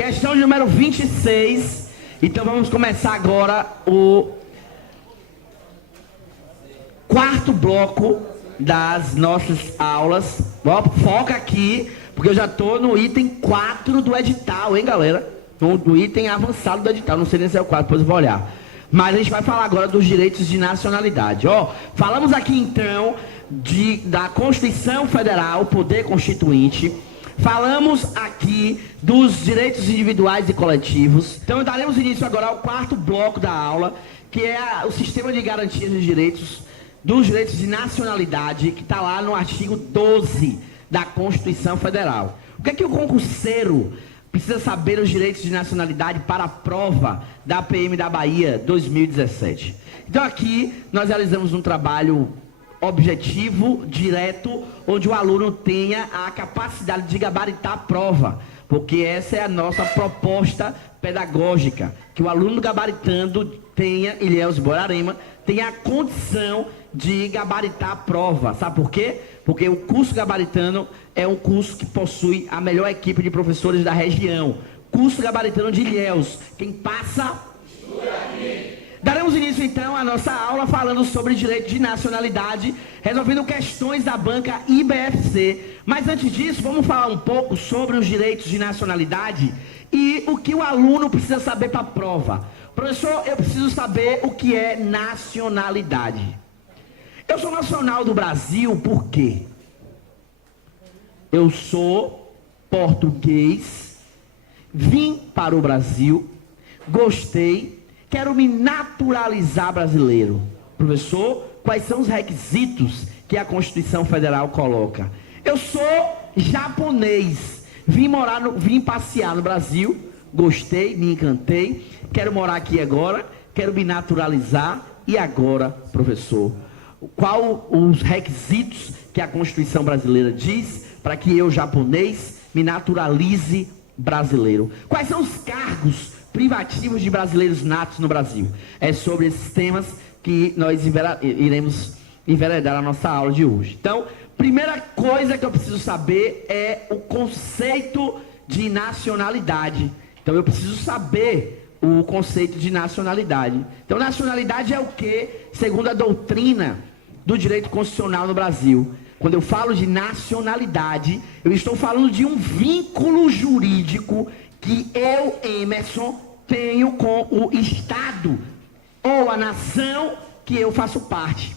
Questão de número 26. Então vamos começar agora o quarto bloco das nossas aulas. Foca aqui, porque eu já estou no item 4 do edital, hein, galera? No item avançado do edital, não sei nem se é o 4, depois eu vou olhar. Mas a gente vai falar agora dos direitos de nacionalidade. Falamos aqui então da Constituição Federal, poder constituinte. Falamos aqui dos direitos individuais e coletivos. Então daremos início agora ao quarto bloco da aula, que é o sistema de garantias de direitos, dos direitos de nacionalidade, que está lá no artigo 12 da Constituição Federal. O que é que o concurseiro precisa saber os direitos de nacionalidade para a prova da PM da Bahia 2017? Então aqui nós realizamos um trabalho objetivo, direto, onde o aluno tenha a capacidade de gabaritar a prova, porque essa é a nossa proposta pedagógica, que o aluno gabaritando tenha, Ilhéus Borarema, tenha a condição de gabaritar a prova. Sabe por quê? Porque o curso gabaritano é um curso que possui a melhor equipe de professores da região. Curso gabaritano de Ilhéus. Quem passa, estuda aqui. Daremos início então à nossa aula falando sobre direito de nacionalidade, resolvendo questões da banca IBFC. Mas antes disso, vamos falar um pouco sobre os direitos de nacionalidade e o que o aluno precisa saber para a prova. Professor, eu preciso saber o que é nacionalidade. Eu sou nacional do Brasil por quê? Eu sou português, vim para o Brasil, gostei, quero me naturalizar brasileiro. Professor, quais são os requisitos que a Constituição Federal coloca? Eu sou japonês, vim passear no Brasil, gostei, me encantei, quero morar aqui agora, quero me naturalizar. E agora, professor, qual os requisitos que a Constituição brasileira diz para que eu, japonês, me naturalize brasileiro? Quais são os cargos privativos de brasileiros natos no Brasil? É sobre esses temas que nós iremos enveredar na nossa aula de hoje. Então, primeira coisa que eu preciso saber é o conceito de nacionalidade. Então, eu preciso saber o conceito de nacionalidade. Então, nacionalidade é o que, segundo a doutrina do direito constitucional no Brasil? Quando eu falo de nacionalidade, eu estou falando de um vínculo jurídico que eu, Emerson, tenho com o Estado ou a nação que eu faço parte.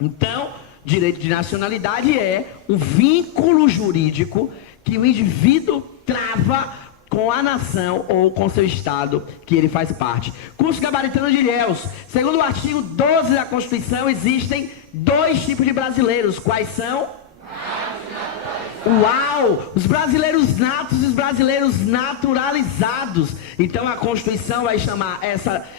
Então, direito de nacionalidade é um vínculo jurídico que o indivíduo trava com a nação ou com seu Estado que ele faz parte. Curso gabaritano de Ilhéus. Segundo o artigo 12 da Constituição, existem dois tipos de brasileiros. Quais são? Uau! Os brasileiros natos e os brasileiros naturalizados. Então a Constituição vai chamar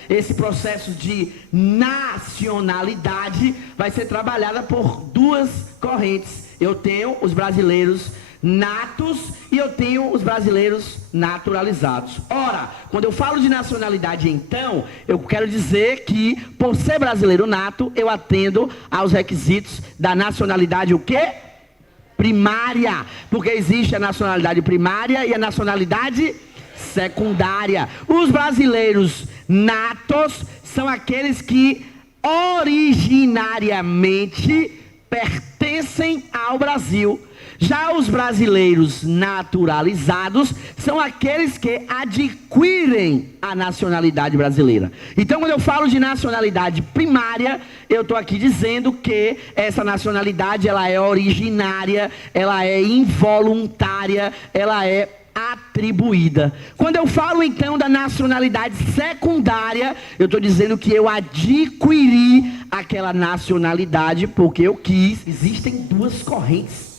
esse processo de nacionalidade, vai ser trabalhada por duas correntes. Eu tenho os brasileiros natos e eu tenho os brasileiros naturalizados. Ora, quando eu falo de nacionalidade, então, eu quero dizer que, por ser brasileiro nato, eu atendo aos requisitos da nacionalidade, o quê? Primária. Porque existe a nacionalidade primária e a nacionalidade secundária. Os brasileiros natos são aqueles que originariamente pertencem ao Brasil. Já os brasileiros naturalizados são aqueles que adquirem a nacionalidade brasileira. Então, quando eu falo de nacionalidade primária, eu estou aqui dizendo que essa nacionalidade ela é originária, ela é involuntária, ela é atribuída. Quando eu falo então da nacionalidade secundária, eu estou dizendo que eu adquiri aquela nacionalidade porque eu quis. Existem duas correntes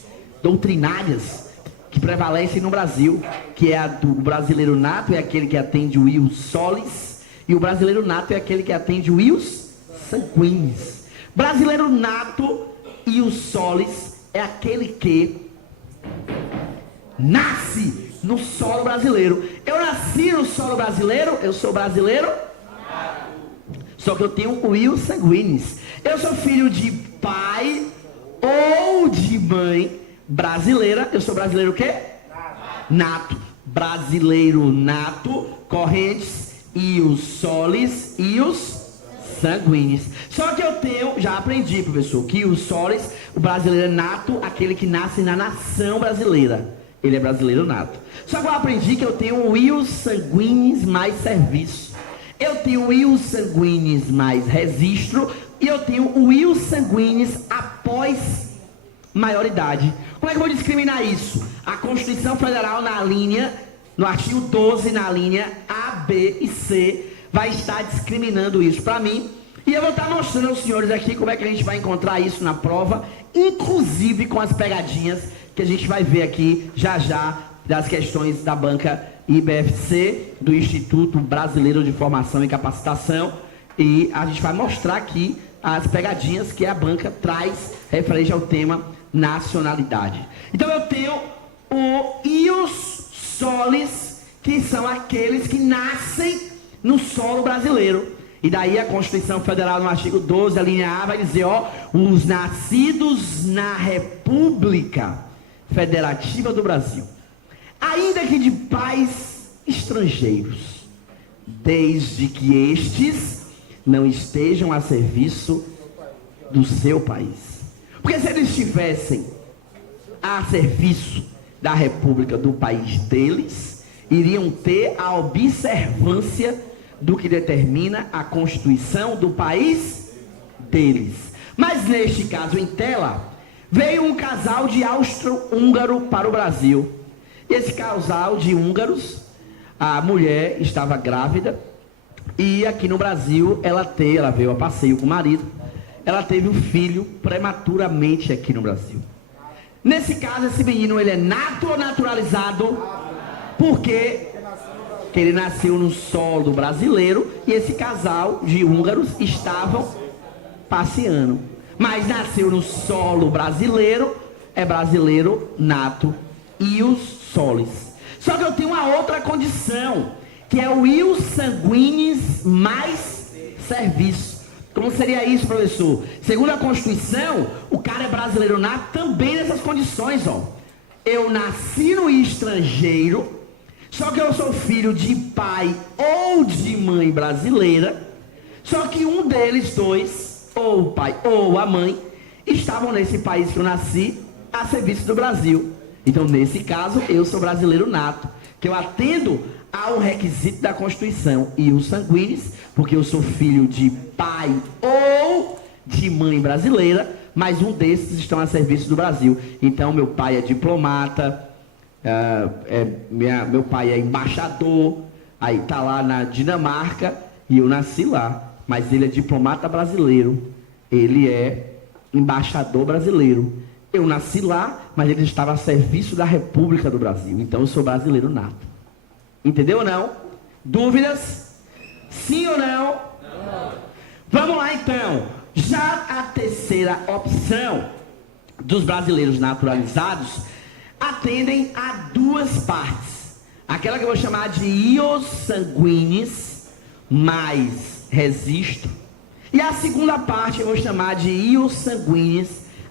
doutrinárias que prevalecem no Brasil, que é a do brasileiro nato, é aquele que atende o ius solis, e o brasileiro nato é aquele que atende o ius sanguinis. Brasileiro nato, ius solis, é aquele que nasce no solo brasileiro. Eu nasci no solo brasileiro, eu sou brasileiro, só que eu tenho o ius sanguinis. Eu sou filho de pai ou de mãe brasileira. Eu sou brasileiro o quê? Nato. brasileiro nato, correntes, ius solis, ius sanguíneos. Só que eu tenho, já aprendi, professor, que ius solis, o brasileiro é nato, aquele que nasce na nação brasileira. Ele é brasileiro nato. Só que eu aprendi que eu tenho o ius sanguíneos mais serviço. Eu tenho o ius sanguíneos mais registro. E eu tenho o ius sanguíneos após maioridade. Como é que eu vou discriminar isso? A Constituição Federal no artigo 12, na linha A, B e C, vai estar discriminando isso para mim. E eu vou estar mostrando aos senhores aqui como é que a gente vai encontrar isso na prova, inclusive com as pegadinhas que a gente vai ver aqui já já, das questões da banca IBFC, do Instituto Brasileiro de Formação e Capacitação. E a gente vai mostrar aqui as pegadinhas que a banca traz referente ao tema nacionalidade. Então eu tenho o ius solis, que são aqueles que nascem no solo brasileiro. E daí a Constituição Federal, no artigo 12, a linha A, vai dizer, ó, os nascidos na República Federativa do Brasil, ainda que de pais estrangeiros, desde que estes não estejam a serviço do seu país. Porque se eles estivessem a serviço da República do país deles, iriam ter a observância do que determina a Constituição do país deles. Mas neste caso, em tela, veio um casal de austro-húngaro para o Brasil. E esse casal de húngaros, a mulher estava grávida, e aqui no Brasil ela veio a passeio com o marido, ela teve um filho prematuramente aqui no Brasil. Nesse caso, esse menino, ele é nato ou naturalizado? Porque ele nasceu no solo brasileiro e esse casal de húngaros estavam passeando. Mas nasceu no solo brasileiro, é brasileiro nato, ius solis. Só que eu tenho uma outra condição, que é o ius sanguíneos mais serviço. Como seria isso, professor? Segundo a Constituição, o cara é brasileiro nato também nessas condições, ó. Eu nasci no estrangeiro, só que eu sou filho de pai ou de mãe brasileira, só que um deles dois, ou o pai ou a mãe, estavam nesse país que eu nasci a serviço do Brasil. Então, nesse caso, eu sou brasileiro nato, que eu atendo ao requisito da Constituição e os sanguíneos, porque eu sou filho de pai ou de mãe brasileira, mas um desses estão a serviço do Brasil. Então, meu pai é diplomata, meu pai é embaixador, aí está lá na Dinamarca, e eu nasci lá, mas ele é diplomata brasileiro, ele é embaixador brasileiro. Eu nasci lá, mas ele estava a serviço da República do Brasil, então eu sou brasileiro nato. Entendeu ou não? Dúvidas? Sim ou não? Não. Vamos lá então. Já a terceira opção dos brasileiros naturalizados atendem a duas partes. Aquela que eu vou chamar de ius sanguíneos mais registro. E a segunda parte eu vou chamar de ius sanguíneos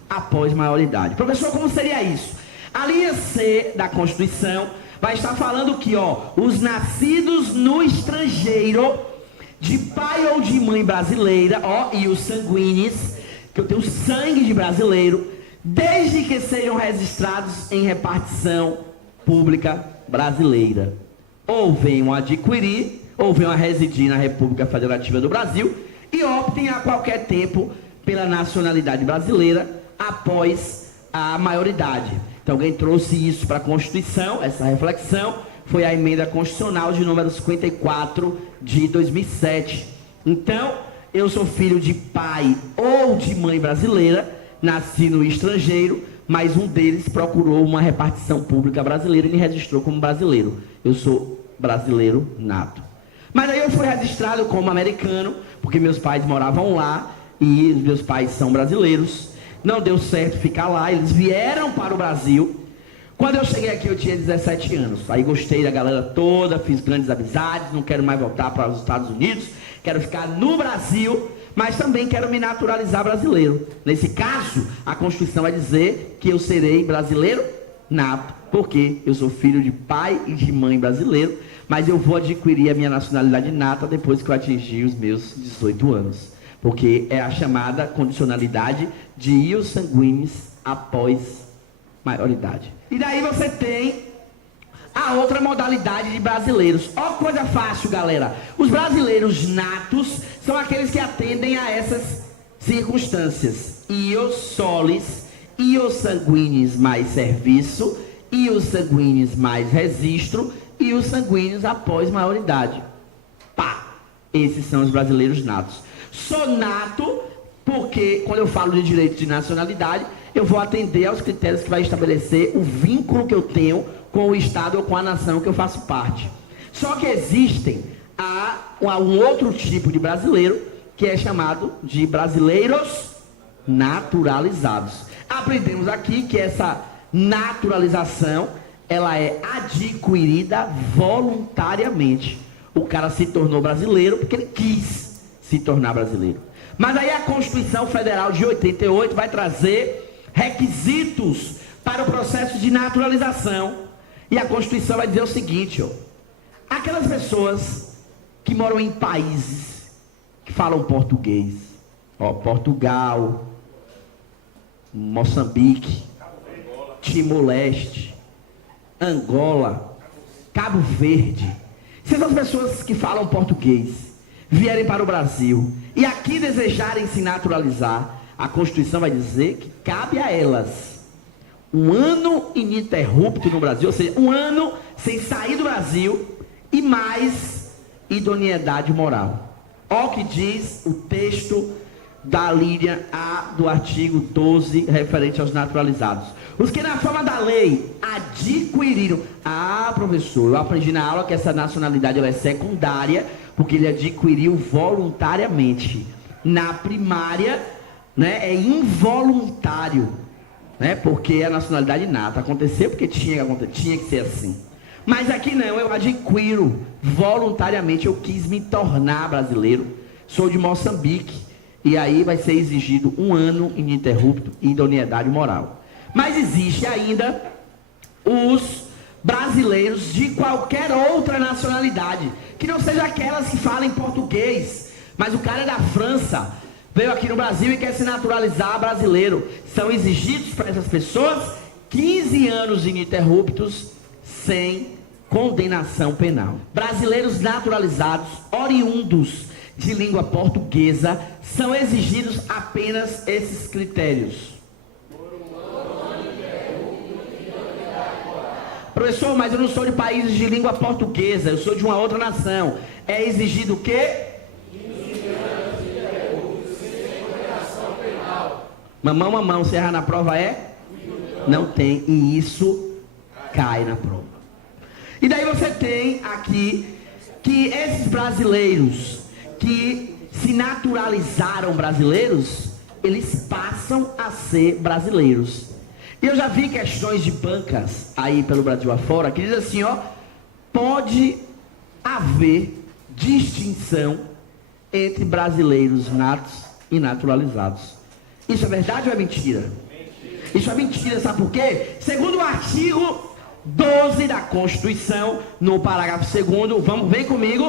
após maioridade. Professor, como seria isso? A linha C da Constituição vai estar falando que, ó, os nascidos no estrangeiro, de pai ou de mãe brasileira, ó, e os sanguíneos, que eu tenho sangue de brasileiro, desde que sejam registrados em repartição pública brasileira, ou venham adquirir, ou venham a residir na República Federativa do Brasil, e optem a qualquer tempo pela nacionalidade brasileira após a maioridade. Então, quem trouxe isso para a Constituição, essa reflexão, foi a emenda constitucional de número 54 de 2007. Então, eu sou filho de pai ou de mãe brasileira, nasci no estrangeiro, mas um deles procurou uma repartição pública brasileira e me registrou como brasileiro. Eu sou brasileiro nato. Mas aí eu fui registrado como americano, porque meus pais moravam lá e meus pais são brasileiros. Não deu certo ficar lá, eles vieram para o Brasil. Quando eu cheguei aqui eu tinha 17 anos. Aí gostei da galera toda, fiz grandes amizades, não quero mais voltar para os Estados Unidos, quero ficar no Brasil, mas também quero me naturalizar brasileiro. Nesse caso, a Constituição vai dizer que eu serei brasileiro nato, porque eu sou filho de pai e de mãe brasileiro, mas eu vou adquirir a minha nacionalidade nata depois que eu atingir os meus 18 anos. Porque é a chamada condicionalidade de ius sanguinis após maioridade. E daí você tem a outra modalidade de brasileiros. Ó, coisa fácil, galera. Os brasileiros natos são aqueles que atendem a essas circunstâncias. Ius solis, ius sanguinis mais serviço, ius sanguinis mais registro, ius sanguinis após maioridade. Pá! Esses são os brasileiros natos. Sou nato porque, quando eu falo de direito de nacionalidade, eu vou atender aos critérios que vai estabelecer o vínculo que eu tenho com o Estado ou com a nação que eu faço parte. Só que existem um outro tipo de brasileiro, que é chamado de brasileiros naturalizados. Aprendemos aqui que essa naturalização, ela é adquirida voluntariamente. O cara se tornou brasileiro porque ele quis se tornar brasileiro. Mas aí a Constituição Federal de 88 vai trazer requisitos para o processo de naturalização. E a Constituição vai dizer o seguinte, ó: aquelas pessoas que moram em países que falam português, ó, Portugal, Moçambique, Timor-Leste, Angola, Cabo Verde, se essas pessoas que falam português vierem para o Brasil e aqui desejarem se naturalizar, a Constituição vai dizer que cabe a elas um ano ininterrupto no Brasil, ou seja, um ano sem sair do Brasil e mais idoneidade moral. Olha o que diz o texto da linha A do artigo 12, referente aos naturalizados. Os que na forma da lei adquiriram... Ah, professor, eu aprendi na aula que essa nacionalidade ela é secundária, porque ele adquiriu voluntariamente. Na primária, né, é involuntário, né, porque a nacionalidade nata aconteceu porque tinha que ser assim. Mas aqui não, eu adquiro voluntariamente, eu quis me tornar brasileiro, sou de Moçambique, e aí vai ser exigido um ano ininterrupto e idoneidade moral. Mas existe ainda os brasileiros de qualquer outra nacionalidade, que não seja aquelas que falam português, mas o cara é da França, veio aqui no Brasil e quer se naturalizar brasileiro. São exigidos para essas pessoas 15 anos ininterruptos sem condenação penal. Brasileiros naturalizados, oriundos de língua portuguesa, são exigidos apenas esses critérios. Professor, mas eu não sou de países de língua portuguesa, eu sou de uma outra nação. É exigido o quê? Mamão, se errar na prova é? Não tem, e isso cai na prova. E daí você tem aqui que esses brasileiros que se naturalizaram brasileiros, eles passam a ser brasileiros. E eu já vi questões de bancas aí pelo Brasil afora, que diz assim, ó: pode haver distinção entre brasileiros natos e naturalizados. Isso é verdade ou é mentira? Isso é mentira, sabe por quê? Segundo o artigo 12 da Constituição, no parágrafo 2º, vem comigo.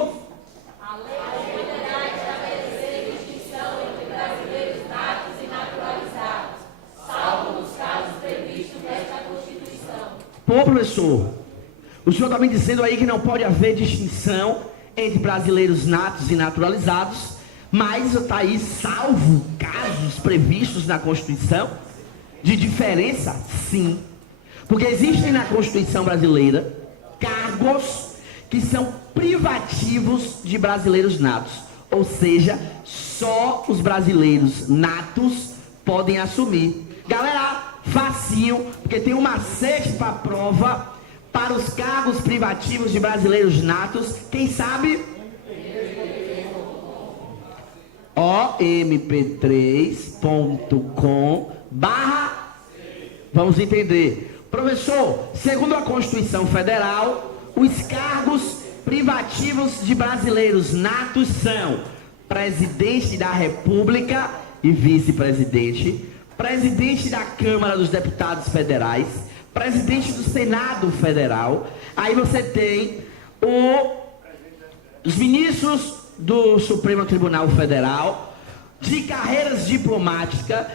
A lei deverá estabelecer distinção entre brasileiros natos e naturalizados, salvo nos casos previstos nesta Constituição. Pô, professor, o senhor está me dizendo aí que não pode haver distinção entre brasileiros natos e naturalizados, mas está aí salvo casos previstos na Constituição de diferença? Sim. Porque existem na Constituição brasileira cargos que são privativos de brasileiros natos. Ou seja, só os brasileiros natos podem assumir. Galera, facinho, porque tem um macete para prova para os cargos privativos de brasileiros natos. Quem sabe? omp3.com/ Vamos entender. Professor, segundo a Constituição Federal, os cargos privativos de brasileiros natos são presidente da República e vice-presidente, presidente da Câmara dos Deputados Federais, presidente do Senado Federal. Aí você tem os ministros do Supremo Tribunal Federal, de carreiras diplomáticas,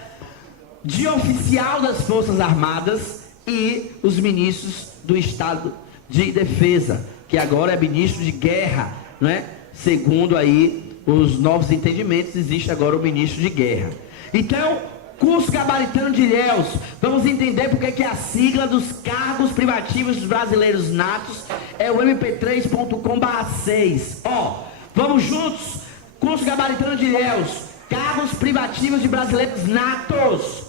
de oficial das Forças Armadas e os ministros do Estado de Defesa, que agora é ministro de Guerra, não é? Segundo aí os novos entendimentos, existe agora o ministro de Guerra. Então, curso gabaritano de Ilhéus, vamos entender porque que a sigla dos cargos privativos dos brasileiros natos é o mp3.com/6. Ó, vamos juntos, curso gabaritano de Ilhéus, cargos privativos de brasileiros natos.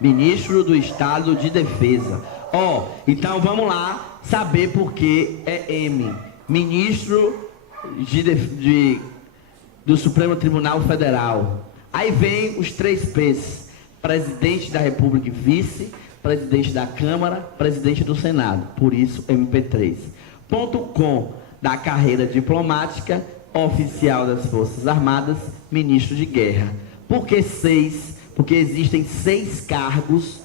Ministro do Estado de Defesa. Ó, então vamos lá saber por que é M. Ministro do Supremo Tribunal Federal. Aí vem os 3 P's. Presidente da República e vice, presidente da Câmara, presidente do Senado. Por isso, MP3. .com, da carreira diplomática, oficial das Forças Armadas, ministro de Guerra. Por que 6? Porque existem 6 cargos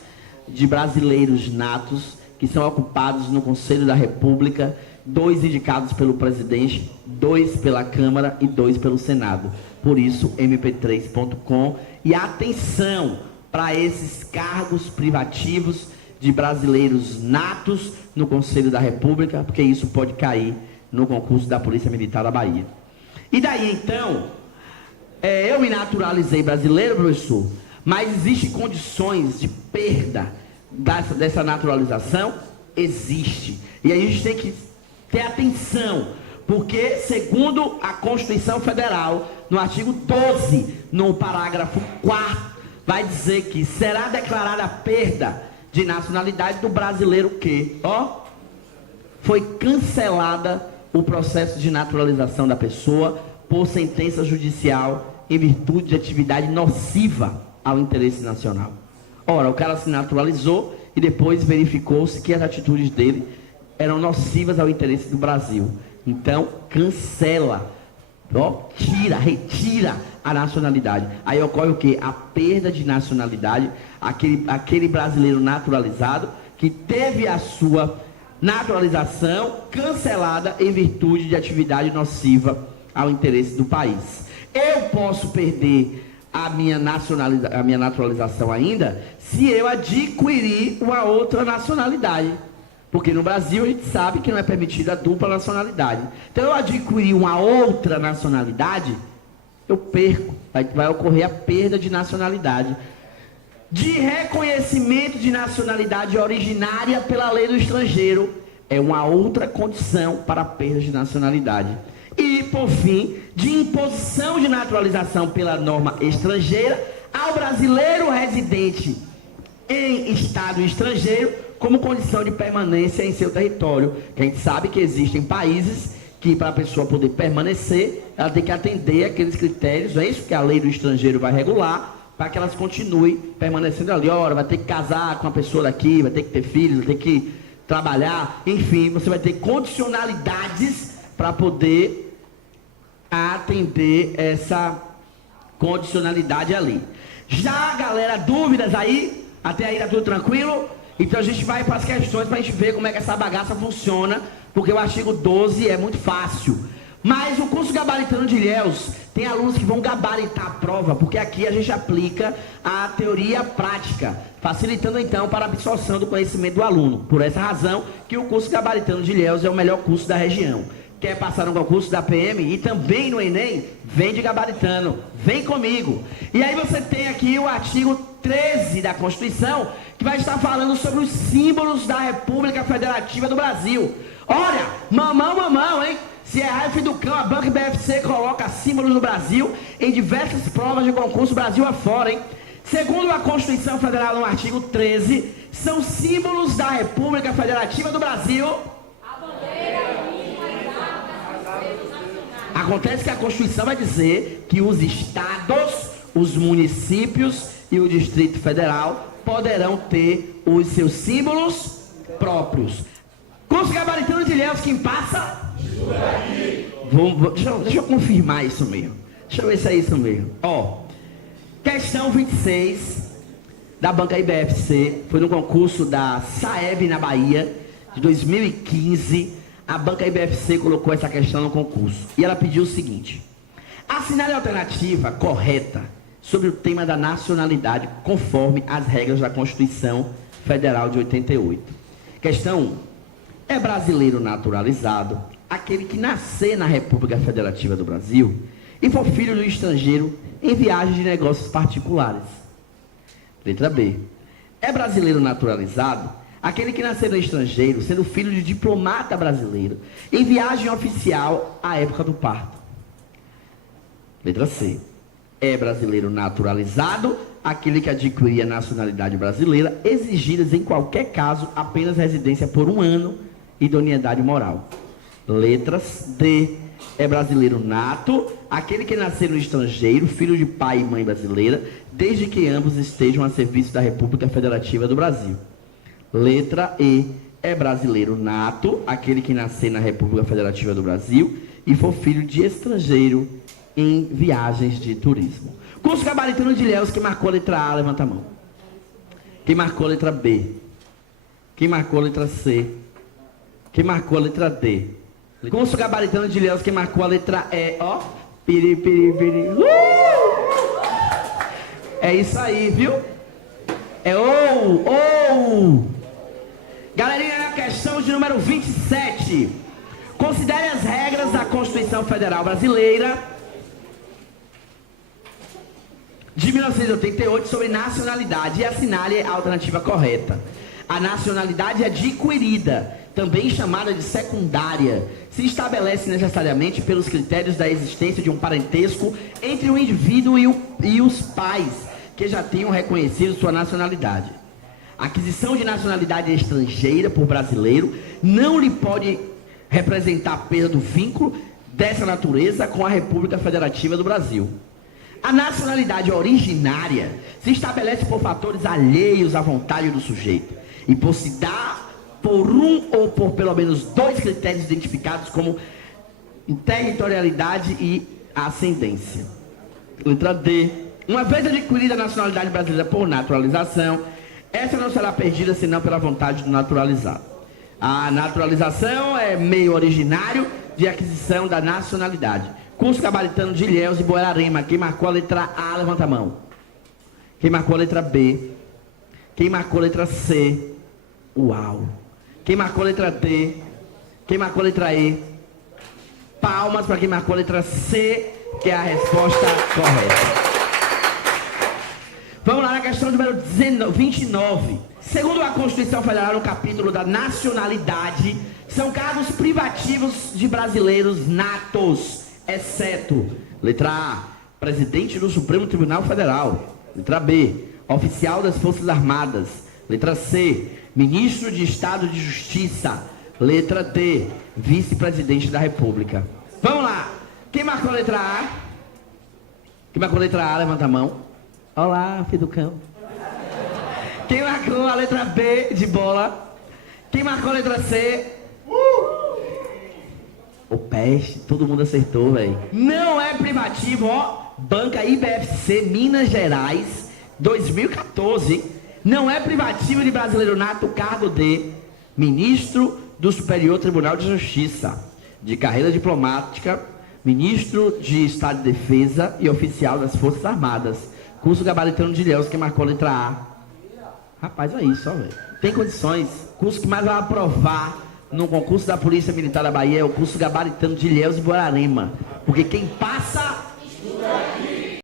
de brasileiros natos que são ocupados no Conselho da República, 2 indicados pelo presidente, 2 pela Câmara e 2 pelo Senado. Por isso, mp3.com. E atenção para esses cargos privativos de brasileiros natos no Conselho da República, porque isso pode cair no concurso da Polícia Militar da Bahia. E daí, então, eu me naturalizei brasileiro, professor, mas existem condições de perda dessa naturalização? Existe. E aí a gente tem que ter atenção, porque segundo a Constituição Federal, no artigo 12, no parágrafo 4º, vai dizer que será declarada a perda de nacionalidade do brasileiro que, foi cancelada o processo de naturalização da pessoa por sentença judicial em virtude de atividade nociva ao interesse nacional. Ora, o cara se naturalizou e depois verificou-se que as atitudes dele eram nocivas ao interesse do Brasil. Então, cancela, retira a nacionalidade. Aí ocorre o quê? A perda de nacionalidade, aquele brasileiro naturalizado que teve a sua naturalização cancelada em virtude de atividade nociva ao interesse do país. Eu posso perder a minha naturalização ainda se eu adquirir uma outra nacionalidade, porque no Brasil a gente sabe que não é permitida a dupla nacionalidade. Então eu adquirir uma outra nacionalidade, eu perco, vai ocorrer a perda de nacionalidade, de reconhecimento de nacionalidade originária pela lei do estrangeiro, é uma outra condição para a perda de nacionalidade. E, por fim, de imposição de naturalização pela norma estrangeira ao brasileiro residente em estado estrangeiro como condição de permanência em seu território. Que a gente sabe que existem países que, para a pessoa poder permanecer, ela tem que atender aqueles critérios, é isso que a lei do estrangeiro vai regular, para que elas continuem permanecendo ali. Ora, vai ter que casar com a pessoa daqui, vai ter que ter filhos, vai ter que trabalhar, enfim, você vai ter condicionalidades para poder atender essa condicionalidade ali. Já, galera, dúvidas aí? Até aí tá tudo tranquilo? Então a gente vai para as questões para a gente ver como é que essa bagaça funciona, porque o artigo 12 é muito fácil. Mas o curso gabaritano de Ilhéus tem alunos que vão gabaritar a prova, porque aqui a gente aplica a teoria prática, facilitando então para a absorção do conhecimento do aluno. Por essa razão que o curso gabaritano de Ilhéus é o melhor curso da região. Quer passar no concurso da PM e também no Enem? Vem de gabaritano, vem comigo. E aí você tem aqui o artigo 13 da Constituição, que vai estar falando sobre os símbolos da República Federativa do Brasil. Olha, mamão, hein? Se é Raif do Cão, a Banca BFC coloca símbolos do Brasil em diversas provas de concurso Brasil afora, hein? Segundo a Constituição Federal, no artigo 13, são símbolos da República Federativa do Brasil. Acontece que a Constituição vai dizer que os estados, os municípios e o Distrito Federal poderão ter os seus símbolos próprios. Curso gabaritano de Ilhéus, quem passa? Deixa eu confirmar isso mesmo. Deixa eu ver se é isso mesmo. Ó, questão 26 da banca IBFC, foi no concurso da SAEB na Bahia, de 2015. A banca IBFC colocou essa questão no concurso. E ela pediu o seguinte: assinale a alternativa correta sobre o tema da nacionalidade, conforme as regras da Constituição Federal de 88. Questão 1. É brasileiro naturalizado aquele que nascer na República Federativa do Brasil e for filho do estrangeiro em viagem de negócios particulares. Letra B. É brasileiro naturalizado aquele que nascer no estrangeiro, sendo filho de diplomata brasileiro, em viagem oficial à época do parto. Letra C. É brasileiro naturalizado aquele que adquirir a nacionalidade brasileira, exigidas em qualquer caso apenas residência por 1 ano e idoneidade moral. Letras D. É brasileiro nato aquele que nascer no estrangeiro, filho de pai e mãe brasileira, desde que ambos estejam a serviço da República Federativa do Brasil. Letra E. É brasileiro nato aquele que nascer na República Federativa do Brasil e for filho de estrangeiro em viagens de turismo. Curso gabaritano de Ilhéus, quem marcou a letra A, levanta a mão. Quem marcou a letra B? Quem marcou a letra C? Quem marcou a letra D? Curso gabaritano de Ilhéus, quem marcou a letra E, ó. Piri, piri, piri. É isso aí, viu? É ou. Galerinha, a questão de número 27. Considere as regras da Constituição Federal Brasileira de 1988 sobre nacionalidade e assinale a alternativa correta. A nacionalidade adquirida, também chamada de secundária, se estabelece necessariamente pelos critérios da existência de um parentesco entre o indivíduo e os pais que já tenham reconhecido sua nacionalidade. A aquisição de nacionalidade estrangeira por brasileiro não lhe pode representar perda do vínculo dessa natureza com a República Federativa do Brasil. A nacionalidade originária se estabelece por fatores alheios à vontade do sujeito e por se dar por um ou por pelo menos 2 critérios identificados como territorialidade e ascendência. Letra D. Uma vez adquirida a nacionalidade brasileira por naturalização, essa não será perdida senão pela vontade do naturalizado. A naturalização é meio originário de aquisição da nacionalidade. Curso gabaritano de Ilhéus e Boerarema. Quem marcou a letra A, levanta a mão. Quem marcou a letra B? Quem marcou a letra C? Uau! Quem marcou a letra D? Quem marcou a letra E? Palmas para quem marcou a letra C, que é a resposta correta. Vamos lá na questão número 29. Segundo a Constituição Federal, no capítulo da nacionalidade, são cargos privativos de brasileiros natos, exceto, letra A, presidente do Supremo Tribunal Federal. Letra B, oficial das Forças Armadas. Letra C, ministro de Estado de Justiça. Letra D, vice-presidente da República. Vamos lá. Quem marcou a letra A? Quem marcou a letra A, levanta a mão. Olá, filho do cão. Quem marcou a letra B de bola? Quem marcou a letra C? O peste, todo mundo acertou, velho. Não é privativo, ó. Banca IBFC Minas Gerais, 2014. Não é privativo de brasileiro nato, cargo de ministro do Superior Tribunal de Justiça, de carreira diplomática, ministro de Estado de Defesa e oficial das Forças Armadas. Curso gabaritano de Ilhéus, que marcou a letra A. Rapaz, olha isso, ó, velho. Tem condições. Curso que mais vai aprovar no concurso da Polícia Militar da Bahia é o curso gabaritano de Ilhéus e Boerarema. Porque quem passa